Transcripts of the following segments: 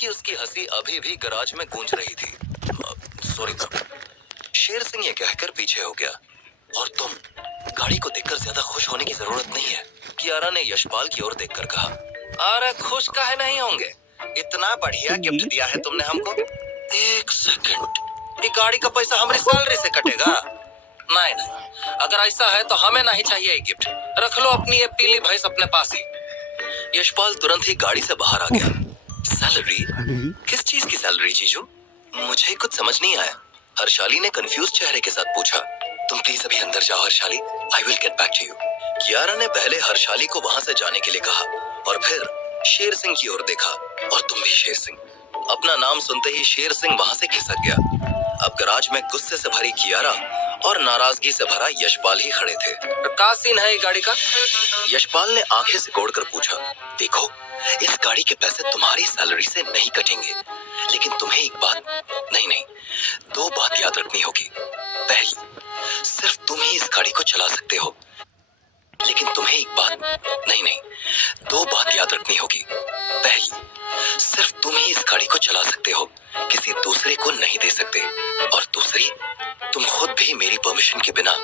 हालांकि उसकी हंसी अभी भी गराज में गूंज रही थी। Sorry ma'am. शेर सिंह ये कहकर पीछे हो गया। और तुम, गाड़ी को देखकर ज्यादा खुश होने की जरूरत नहीं है, कियारा ने यशपाल की ओर देखकर कहा। अरे खुश काहे नहीं होंगे, इतना बढ़िया गिफ्ट दिया है तुमने हमको। एक सेकंड, ये गाड़ी का पैसा हमारी सैलरी से कटेगा? नहीं नहीं, अगर ऐसा है तो हमें नहीं चाहिए ये गिफ्ट। रख लो अपनी ये पीली भैंस अपने पास ही। यशपाल तुरंत ही गाड़ी से बाहर आ गया। सैलरी? किस चीज की सैलरी जीजू? मुझे कुछ समझ नहीं आया। हर्षाली ने कंफ्यूज चेहरे के साथ पूछा। तुम प्लीज अभी अंदर जाओ Harshali, I will get back to you. Kiara ने पहले हर्षाली को वहां से जाने के लिए कहा और फिर शेर सिंह की ओर देखा। और तुम भी शेर सिंह। अपना नाम सुनते ही शेर सिंह वहां से खिसक गया। अब गराज में गुस्से से भरी कियारा और नाराजगी से भरा यशपाल ही खड़े थे। क्या सीन है ये गाड़ी का? यशपाल ने आंखें सिकोड़कर पूछा। देखो, इस गाड़ी के पैसे तुम्हारी सैलरी से नहीं कटेंगे, लेकिन तुम्हें एक बात, नहीं, दो बात याद रखनी होगी। पहली, सिर्फ तुम ही इस गाड़ी को चला सकते हो, लेकिन तुम्हें एक बात, नहीं, दो बात याद रखनी होगी। पहली, सिर्फ तुम ही इस गाड़ी को चला सकते हो, किसी दूसरे को नहीं दे सकते। और दूसरी, तुम खुद भी मेरी परमिशन के बिना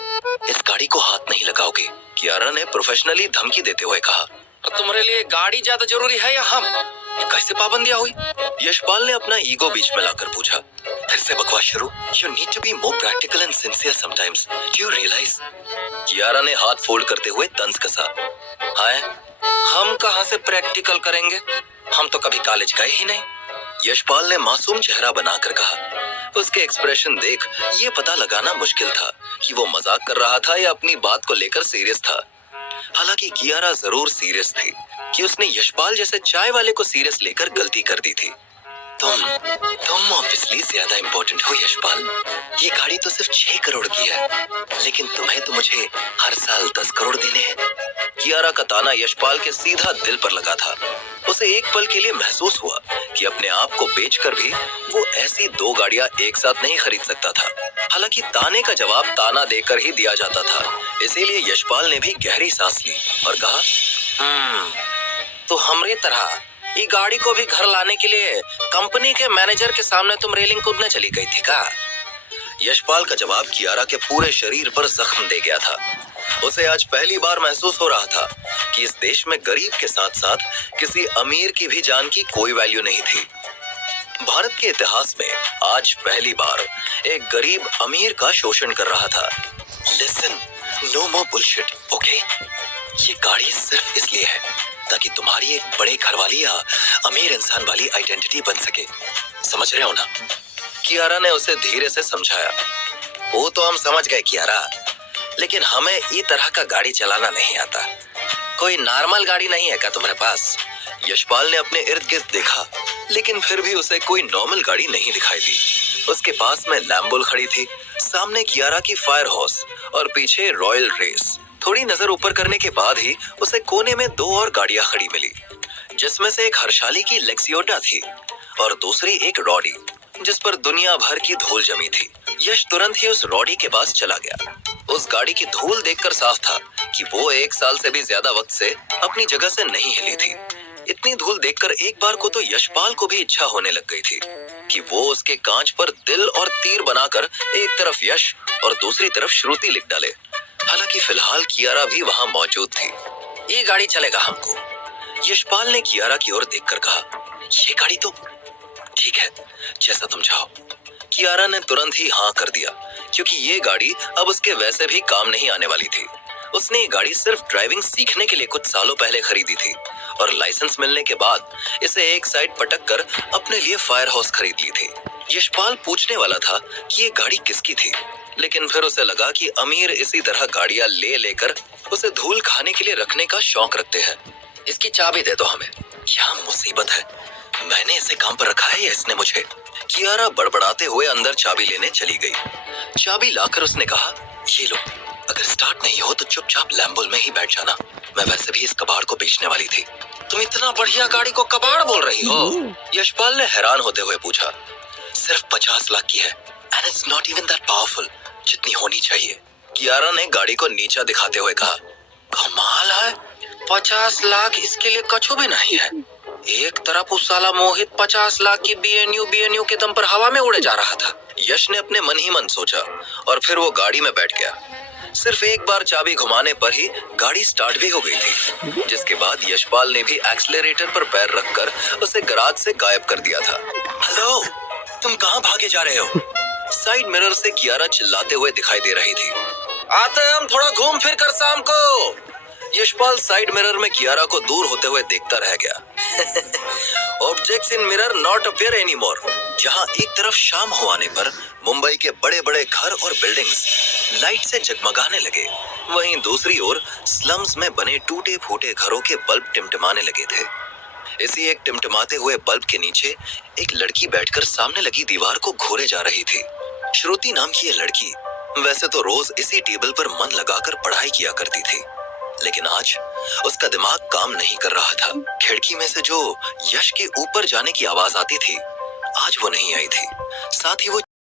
इस गाड़ी को हाथ नहीं लगाओगे। कियारा ने प्रोफेशनली धमकी देते हुए कहा। तुम्हारे लिए गाड़ी ज्यादा जरूरी है या हम? ये कैसे पाबंदियां हुई? यशपाल ने अपना ईगो बीच में लाकर पूछा। फिर से बकवास शुरू? You need to be more practical and sincere sometimes. Do you realize? Kiara ने हाथ फोल्ड करते हुए तंज कसा। हाय, हम कहाँ से प्रैक्टिकल करेंगे? हम तो कभी कॉलेज गए ही नहीं। यशपाल ने मासूम चेहरा बनाकर कहा। उसके एक्सप्रेशन देख ये पता लगाना मुश्किल था कि वो मजाक कर रहा था या अपनी बात को लेकर सीरियस था। हालांकि कियारा जरूर सीरियस थी कि उसने यशपाल जैसे चाय वाले को सीरियस लेकर गलती कर दी थी। तुम ऑब्वियसली ज्यादा इम्पोर्टेंट हो यशपाल। ये गाड़ी तो सिर्फ 6 करोड़ की है, लेकिन तुम्हें तो मुझे हर साल 10 करोड़ देने हैं। कियारा का ताना यशपाल के सीधा दिल पर लगा था। उसे एक पल के लिए महसूस हुआ कि अपने आप को बेचकर भी वो ऐसी 2 गाड़ियां एक साथ नहीं खरीद सकता था। हालांकि ताने का जवाब ताना देकर ही दिया जाता था, इसीलिए यशपाल ने भी गहरी सांस ली और कहा, तो हमरी तरह ये गाड़ी को भी घर लाने के लिए कंपनी के मैनेजर के सामने तुम रेलिंग कूदने चली गई थी का? यशपाल का जवाब कियारा के पूरे शरीर पर जख्म दे गया था। उसे आज पहली बार महसूस हो रहा था कि इस देश में गरीब के साथ साथ किसी अमीर की भी जान की कोई वैल्यू नहीं थी। भारत के इतिहास में आज पहली बार एक गरीब अमीर का शोषण कर रहा था। लिसन, नो मोर बुलशिट, ओके? ये गाड़ी सिर्फ इसलिए है ताकि तुम्हारी एक बड़े घर वाली या अमीर इंसान वाली आइडेंटिटी बन सके। समझ रहे हो ना? कियारा ने उसे धीरे से समझाया। वो तो हम समझ गए कियारा, लेकिन हमें इस तरह का गाड़ी चलाना नहीं आता। कोई नॉर्मल गाड़ी नहीं है क्या तुम्हारे पास? यशपाल ने अपने इर्द गिर्द देखा, लेकिन फिर भी उसे कोई नॉर्मल गाड़ी नहीं दिखाई दी। उसके पास में लैम्बोल खड़ी थी, सामने कियारा की फायर हॉर्स और पीछे रॉयल रेस। थोड़ी नजर ऊपर करने के बाद ही उसे कोने में 2 और गाड़ियां खड़ी मिली, जिसमें से एक हर्षाली की लेक्सियोटा थी और दूसरी एक रॉडी, जिस पर दुनिया भर की धूल जमी थी। यश तुरंत ही उस रॉडी के पास चला गया। उस गाड़ी की धूल देखकर साफ था कि वो 1 साल से भी ज्यादा वक्त से अपनी जगह से नहीं हिली थी। इतनी धूल देखकर एक बार को तो यशपाल को भी इच्छा होने लग गई थी कि वो उसके कांच पर दिल और तीर बनाकर एक तरफ यश और दूसरी तरफ श्रुति लिख डाले। हालांकि फिलहाल कियारा भी वहां मौजूद थी। ये गाड़ी चलेगा हमको, यशपाल ने कियारा की ओर देखकर कहा। ये गाड़ी तो ठीक है, जैसा तुम चाहो। कियारा ने तुरंत ही हाँ कर दिया, क्योंकि ये गाड़ी अब उसके वैसे भी काम नहीं आने वाली थी। उसने ये गाड़ी सिर्फ ड्राइविंग सीखने के लिए कुछ सालों पहले खरीदी थी और लाइसेंस मिलने के बाद इसे एक साइड पटक कर अपने लिए फायर हाउस खरीद ली थी। यशपाल पूछने वाला था कि ये गाड़ी किसकी थी, लेकिन फिर उसे लगा कि अमीर इसी तरह गाड़ियां ले लेकर उसे धूल खाने के लिए रखने का शौक रखते हैं। इसकी चाबी दे दो हमें। क्या मुसीबत है, मैंने इसे काम पर रखा है या इसने मुझे? कियारा बड़बड़ाते हुए अंदर चाबी लेने चली गई। चाबी लाकर उसने कहा, ये लो, अगर स्टार्ट नहीं हो तो चुपचाप लैम्बोल में ही बैठ जाना। मैं वैसे भी इस कबाड़ को बेचने वाली थी। तुम इतना बढ़िया गाड़ी को कबाड़ बोल रही हो? यशपाल ने हैरान होते हुए पूछा। सिर्फ 50 लाख की है, and it's not even that powerful जितनी होनी चाहिए। कियारा ने गाड़ी को नीचा दिखाते हुए कहा। कमाल है, 50 लाख इसके लिए कछु भी नहीं है। एक तरफ उस साला मोहित 50 लाख की बीएनयू के दम पर हवा में उड़े जा रहा था। यश ने अपने मन ही मन सोचा और फिर वो गाड़ी में बैठ गया। सिर्फ एक बार चाबी घुमाने पर ही गाड़ी स्टार्ट भी हो गई थी, जिसके बाद यशपाल ने भी एक्सीलरेटर पर पैर रखकर उसे गैराज से गायब कर दिया था। हेलो, तुम कहाँ भागे जा रहे हो? साइड मिरर से कियारा चिल्लाते हुए दिखाई दे रही थी। आते हैं हम थोड़ा घूम फिर कर शाम को। यशपाल साइड मिरर में कियारा को दूर होते हुए देखता रह गया। Objects in mirror not appear anymore. जहां एक तरफ शाम हो आने पर मुंबई के बड़े बड़े घर और बिल्डिंग्स लाइट से जगमगाने लगे, वहीं दूसरी ओर स्लम्स में बने टूटे फूटे घरों के बल्ब टिमटिमाने लगे थे। इसी एक टिमटिमाते हुए बल्ब के नीचे एक लड़की बैठकर सामने लगी दीवार को घूरे जा रही थी। श्रुति नाम की ये लड़की वैसे तो रोज इसी टेबल पर मन लगाकर पढ़ाई किया करती थी, लेकिन आज उसका दिमाग काम नहीं कर रहा था। खिड़की में से जो यश के ऊपर जाने की आवाज आती थी, आज वो नहीं आई थी। साथ ही वो